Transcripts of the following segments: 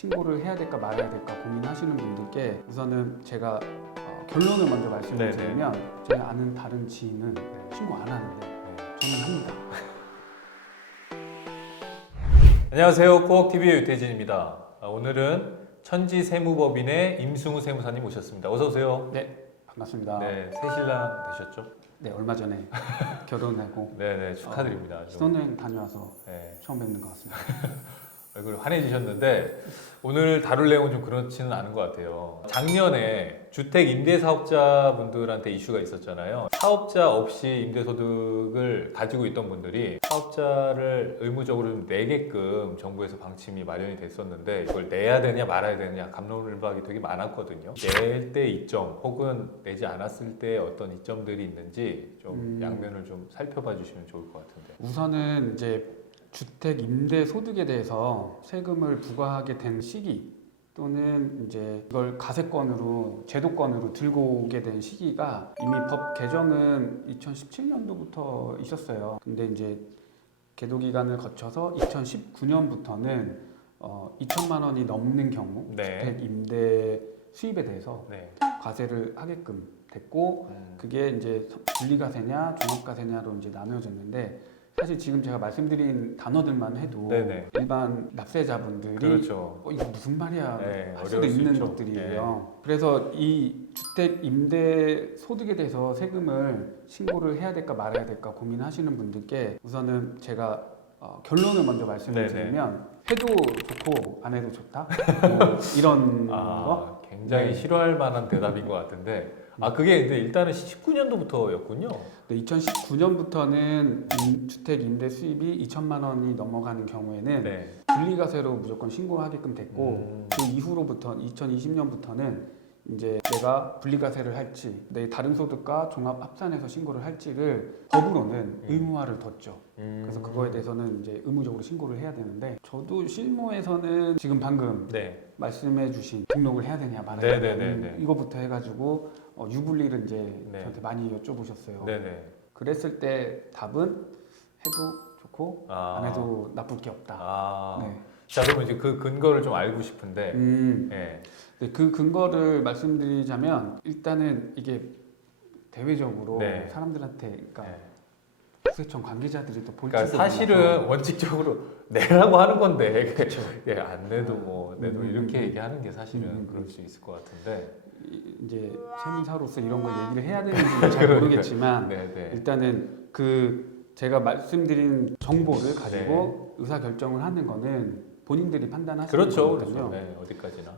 신고를 해야 될까 말아야 될까 고민하시는 분들께 우선은 제가 결론을 먼저 말씀을 드리면 제가 아는 다른 지인은 신고 안 하는데 저는 합니다. 안녕하세요. 코옥TV의 유태진입니다. 오늘은 천지세무법인의 임승우 세무사님 모셨습니다. 어서 오세요. 네, 반갑습니다. 네, 새신랑 되셨죠? 네, 얼마 전에 결혼하고 네네, 축하드립니다. 신혼여행 다녀와서 네, 처음 뵙는 것 같습니다. 얼굴 환해지셨는데 오늘 다룰 내용은 좀 그렇지는 않은 것 같아요. 작년에 주택 임대사업자분들한테 이슈가 있었잖아요. 사업자 없이 임대소득을 가지고 있던 분들이 사업자를 의무적으로 좀 내게끔 정부에서 방침이 마련이 됐었는데 이걸 내야 되냐 말아야 되냐 갑론을박이 되게 많았거든요. 낼 때 이점 혹은 내지 않았을 때 어떤 이점들이 있는지 좀 양면을 좀 살펴봐 주시면 좋을 것 같은데. 우선은 이제 주택 임대 소득에 대해서 세금을 부과하게 된 시기 또는 이제 이걸 가세권으로 제도권으로 들고 오게 된 시기가 이미 법 개정은 2017년도부터 있었어요. 근데 이제 계도 기간을 거쳐서 2019년부터는 2천만 원이 넘는 경우 주택 임대 수입에 대해서 과세를 하게끔 됐고 그게 이제 분리과세냐 종합과세냐로 이제 나눠졌는데 사실 지금 제가 말씀드린 단어들만 해도 일반 납세자분들이 그렇죠. 이거 무슨 말이야 할 수도 어려울 수 있는 있죠. 것들이에요. 그래서 이 주택 임대 소득에 대해서 세금을 신고를 해야 될까 말아야 될까 고민하시는 분들께 우선은 제가 결론을 먼저 말씀을 드리면 해도 좋고 안 해도 좋다 뭐 이런 거 굉장히 싫어할 만한 대답인 것 같은데 그게 근데 일단은 19년도부터였군요. 2019년부터는 주택 임대 수입이 2천만 원이 넘어가는 경우에는 분리과세로 무조건 신고하게끔 됐고 그 이후로부터 2020년부터는 이제 내가 분리과세를 할지 내 다른 소득과 종합 합산해서 신고를 할지를 법으로는 의무화를 뒀죠. 그래서 그거에 대해서는 이제 의무적으로 신고를 해야 되는데 저도 실무에서는 지금 방금 말씀해주신 등록을 해야 되냐 말아야 되냐 이거부터 해가지고 유불리를 이제 저한테 많이 여쭤보셨어요. 그랬을 때 답은 해도 좋고 안 해도 나쁠 게 없다. 자, 그러면 이제 그 근거를 좀 알고 싶은데 그 근거를 말씀드리자면 일단은 이게 대외적으로 사람들한테 그러니까 국세청 관계자들이 또 볼지 사실은 원칙적으로 내라고 하는 건데 안 내도 뭐 내도 이렇게 얘기하는 게 사실은 그럴 수 있을 것 같은데 이제 세무사로서 이런 걸 얘기를 해야 되는지 잘 모르겠지만 일단은 그 제가 말씀드린 정보를 가지고 의사 결정을 하는 거는 본인들이 판단하시는 거거든요. 어디까지나.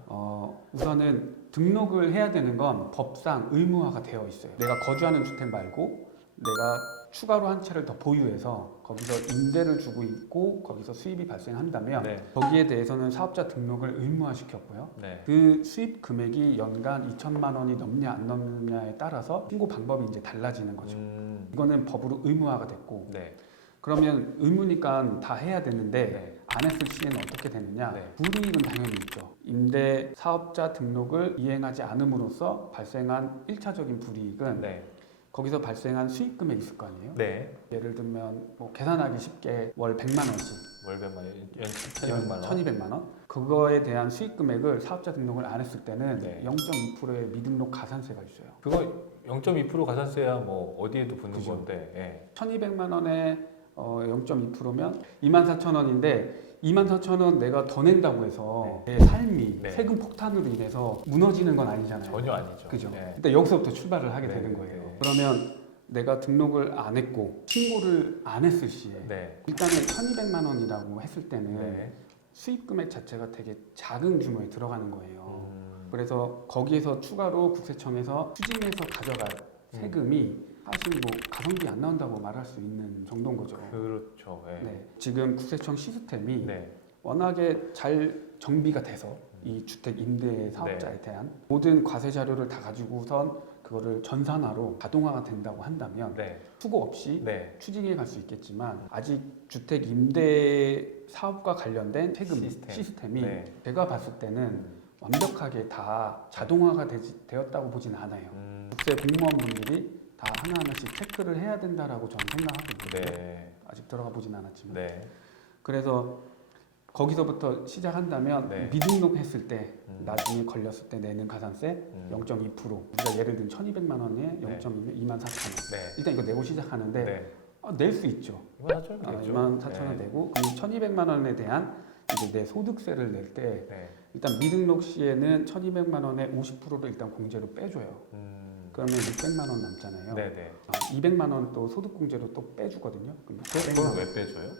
우선은 등록을 해야 되는 건 법상 의무화가 되어 있어요. 내가 거주하는 주택 말고 내가 추가로 한 채를 더 보유해서 거기서 임대를 주고 있고 거기서 수입이 발생한다면 거기에 대해서는 사업자 등록을 의무화시켰고요. 그 수입 금액이 연간 2천만 원이 넘냐 안 넘느냐에 따라서 신고 방법이 이제 달라지는 거죠. 이거는 법으로 의무화가 됐고 그러면 의무니까 다 해야 되는데 안 했을 시에는 어떻게 되느냐? 불이익은 당연히 있죠. 임대 사업자 등록을 이행하지 않음으로써 발생한 1차적인 불이익은 거기서 발생한 수익 금액이 있을 거 아니에요? 예를 들면 뭐 계산하기 쉽게 월 100만 원씩 월 100만 원, 연 1200만 원? 그거에 대한 수익 금액을 사업자 등록을 안 했을 때는 0.2%의 미등록 가산세가 있어요. 그거 0.2% 가산세야 뭐 어디에도 붙는 건데 1200만 원에 0.2%면 24,000원인데 24,000원 내가 더 낸다고 해서 내 삶이 세금 폭탄으로 인해서 무너지는 건 아니잖아요. 전혀 아니죠. 그죠? 근데 여기서부터 출발을 하게 되는 거예요. 그러면 내가 등록을 안 했고 신고를 안 했을 시에 일단은 1,200만 원이라고 했을 때는 수입 금액 자체가 되게 작은 규모에 들어가는 거예요. 그래서 거기에서 추가로 국세청에서 추징해서 가져갈 세금이 사실 뭐 가성비 안 나온다고 말할 수 있는 정도인 거죠. 그렇죠. 지금 국세청 시스템이 워낙에 잘 정비가 돼서 이 주택 임대 사업자에 대한 모든 과세 자료를 다 가지고선 그거를 전산화로 자동화가 된다고 한다면 수고 없이 추징해 갈 수 있겠지만 아직 주택 임대 사업과 관련된 세금 시스템이 제가 봤을 때는 완벽하게 다 자동화가 되었다고 보지는 않아요. 국세 공무원분들이 다 하나하나씩 체크를 해야 된다라고 저는 생각하고 있거든요. 아직 들어가 보진 않았지만. 그래서 거기서부터 시작한다면 네. 미등록했을 때 나중에 걸렸을 때 내는 가산세 0.2%. 우리가 예를 들면 1,200만 원에 0.2면 24,000원. 네. 일단 이거 내고 시작하는데 네. 낼 수 있죠. 24,000원 되겠죠. 24,000원 내고 그럼 1,200만 원에 대한 이제 내 소득세를 낼 때 네. 일단 미등록 시에는 1,200만 원의 50%를 일단 공제로 빼줘요. 그러면 600만 원 남잖아요. 네네. 200만 원 또 소득 공제로 또 빼주거든요. 그럼 600만 그건 원. 왜 빼줘요?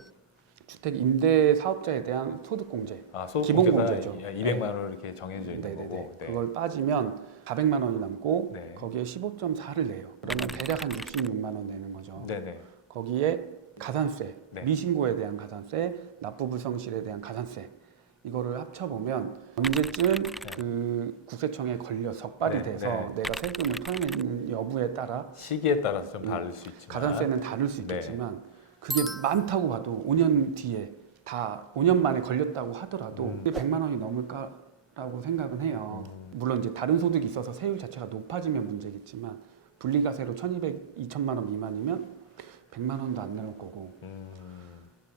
주택 임대 사업자에 대한 소득 공제. 아, 소득 기본 공제가 공제죠. 200만 원으로 이렇게 정해져 있는 네네네. 거고. 네. 그걸 빠지면 400만 원이 남고 네. 거기에 15.4를 내요. 그러면 대략 한 66만 원 내는 거죠. 네네. 거기에 가산세, 네. 미신고에 대한 가산세, 납부불성실에 대한 가산세 이거를 합쳐보면 언제쯤 그 국세청에 걸려 적발이 네, 돼서 네. 내가 세금을 토해내는 여부에 따라 시기에 따라서 좀 다를 수 있지만 가산세는 다를 수 네. 있겠지만 그게 많다고 봐도 5년 뒤에 다 5년 만에 걸렸다고 하더라도 이게 100만 원이 넘을까라고 생각은 해요. 물론 이제 다른 소득이 있어서 세율 자체가 높아지면 문제겠지만 분리과세로 1,200, 2,000만 원 미만이면 100만 원도 안 나올 거고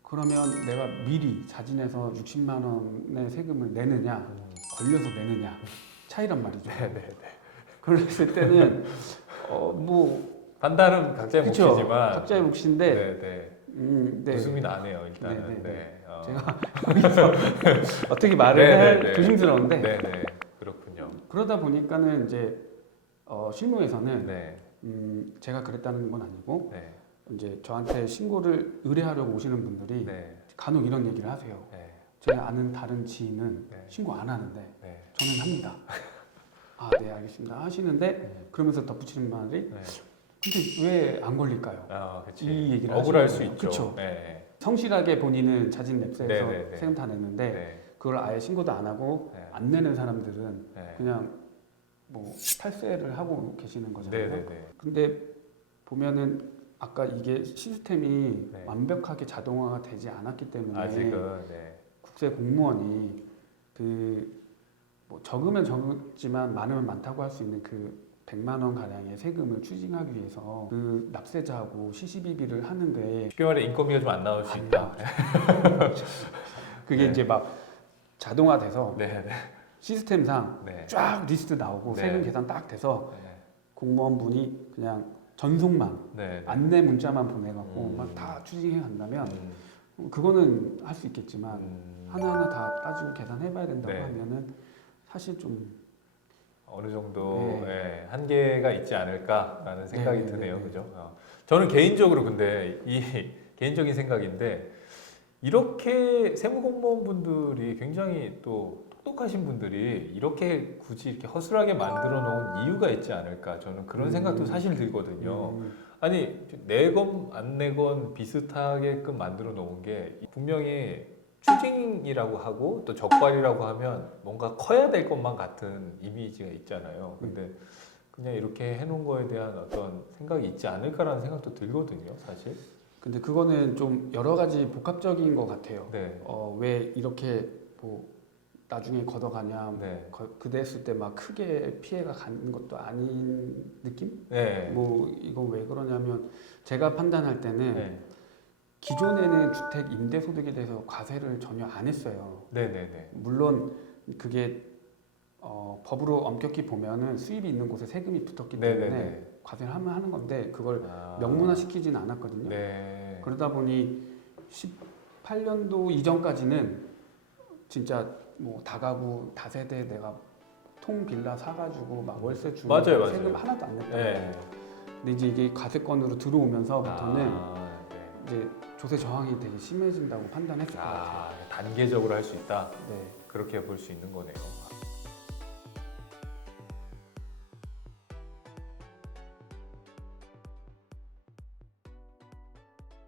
그러면 내가 미리 자진해서 60만 원의 세금을 내느냐 걸려서 내느냐 차이란 말이죠. 네네네. 그랬을 때는 뭐 판단은 각자의 그쵸. 몫이지만 각자의 몫인데 네네. 네. 웃음이 나네요 일단은. 네, 네, 네. 제가 거기서 어떻게 말을 네, 할 네, 네. 조심스러운데 네네. 그렇군요. 그러다 보니까는 이제 실무에서는 네. 제가 그랬다는 건 아니고 네. 이제 저한테 신고를 의뢰하려고 오시는 분들이 네. 간혹 이런 얘기를 하세요. 네. 제가 아는 다른 지인은 네. 신고 안 하는데 네. 저는 합니다. 아, 네, 알겠습니다. 하시는데 그러면서 덧붙이는 말이 네. 근데 왜 안 걸릴까요? 아, 그치. 이 얘기를 억울할 하시는 수 거예요. 있죠. 그쵸. 네. 성실하게 본인은 자진 납세해서 네, 네, 네. 세금 다 냈는데 네. 그걸 아예 신고도 안 하고 네. 안 내는 사람들은 네. 그냥 뭐 탈세를 하고 계시는 거잖아요. 네네네. 근데 보면은 아까 이게 시스템이 네. 완벽하게 자동화가 되지 않았기 때문에 아직은 네. 국세 공무원이 그 뭐 적으면 적지만 많으면 많다고 할 수 있는 그 100만 원 가량의 세금을 추징하기 위해서 그 납세자하고 시시비비를 하는데 쉽게 말해 인건비가 좀 안 나올 수 안 있다. 그게 네. 이제 막 자동화돼서 네네. 시스템상 네. 쫙 리스트 나오고 네. 세금 계산 딱 돼서 네. 공무원분이 그냥 전송만 네. 안내 문자만 보내갖고 음. 막 다 추징해 간다면 음. 그거는 할 수 있겠지만 음. 하나하나 다 따지고 계산해봐야 된다고 네. 하면은 사실 좀 어느 정도 네. 예, 한계가 있지 않을까라는 생각이 네, 드네요, 네, 네. 그죠? 저는 개인적으로 근데 이 개인적인 생각인데 이렇게 세무공무원분들이 굉장히 또 똑똑하신 분들이 이렇게 굳이 이렇게 허술하게 만들어 놓은 이유가 있지 않을까 저는 그런 생각도 사실 들거든요. 아니 내건 안 내건 비슷하게끔 만들어 놓은 게 분명히 추징이라고 하고 또 적발이라고 하면 뭔가 커야 될 것만 같은 이미지가 있잖아요. 근데 그냥 이렇게 해놓은 거에 대한 어떤 생각이 있지 않을까라는 생각도 들거든요, 사실. 근데 그거는 좀 여러 가지 복합적인 것 같아요. 네, 왜 이렇게 뭐 나중에 걷어가냐 네, 그대 했을 때 막 크게 피해가 가는 것도 아닌 느낌? 네, 뭐 이거 왜 그러냐면 제가 판단할 때는 네, 기존에는 주택 임대 소득에 대해서 과세를 전혀 안 했어요. 네, 네, 네. 물론 그게 법으로 엄격히 보면은 수입이 있는 곳에 세금이 붙었기 네, 때문에 네, 네. 과세를 하면 하는 건데 그걸 아, 명문화시키지는 않았거든요. 네, 그러다 보니 18년도 이전까지는 진짜 뭐 다가구 다세대 내가 통 빌라 사가지고 막 월세 주고 맞아요, 세금 맞아요. 하나도 안 냈다. 네. 근데 이제 이게 과세권으로 들어오면서부터는 아, 네. 이제 조세 저항이 되게 심해진다고 판단했을 것 같아요. 아, 단계적으로 할 수 있다. 네. 그렇게 볼 수 있는 거네요.